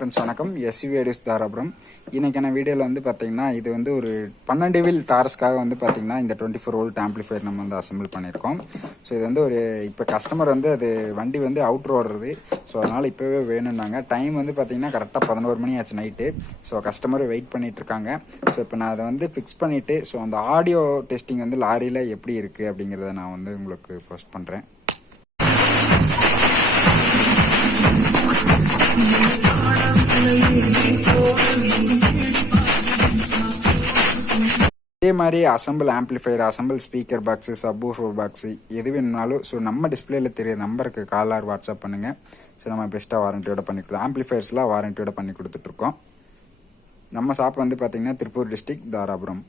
Friends வணக்கம். எஸ்யூவிஎடிஎஸ் தாராபுரம். இன்றைக்கான வீடியோவில் வந்து பார்த்தீங்கன்னா இது வந்து ஒரு 12 வீல் டாரஸ்க்காக வந்து பார்த்தீங்கன்னா இந்த 24 வோல்ட் ஆம்ப்ளிஃபையர் நம்ம வந்து அசம்பிள் பண்ணியிருக்கோம். ஸோ இது வந்து ஒரு இப்போ கஸ்டமர் வந்து அது வண்டி வந்து அவுட்ரு ஓடுறது. ஸோ அதனால் இப்போவே வேணும்னாங்க. டைம் வந்து பார்த்தீங்கன்னா கரெக்டாக 11 மணி ஆச்சு நைட்டு. ஸோ கஸ்டமர் வெயிட் பண்ணிகிட்டு இருக்காங்க. ஸோ இப்போ நான் அதை வந்து ஃபிக்ஸ் பண்ணிவிட்டு ஸோ அந்த ஆடியோ டெஸ்டிங் வந்து லாரியில் எப்படி இருக்குது அப்படிங்கிறத நான் வந்து உங்களுக்கு போஸ்ட் பண்ணுறேன். இதே மாதிரி assemble amplifier, assemble speaker box, subwoofer box எது வேணும்னாலும் ஸோ நம்ம டிஸ்பிளேல தெரிய நம்பருக்கு கால் ஆர் வாட்ஸ்அப் பண்ணுங்கள். ஸோ நம்ம பெஸ்ட்டாக வாரண்டியோட பண்ணி கொடுத்தோம். ஆம்ப்ளிஃபையர்ஸ்லாம் வாரண்டியோட பண்ணி கொடுத்துட்ருக்கோம். நம்ம ஷாப் வந்து பார்த்திங்கன்னா திருப்பூர் டிஸ்ட்ரிக்ட் தாராபுரம்.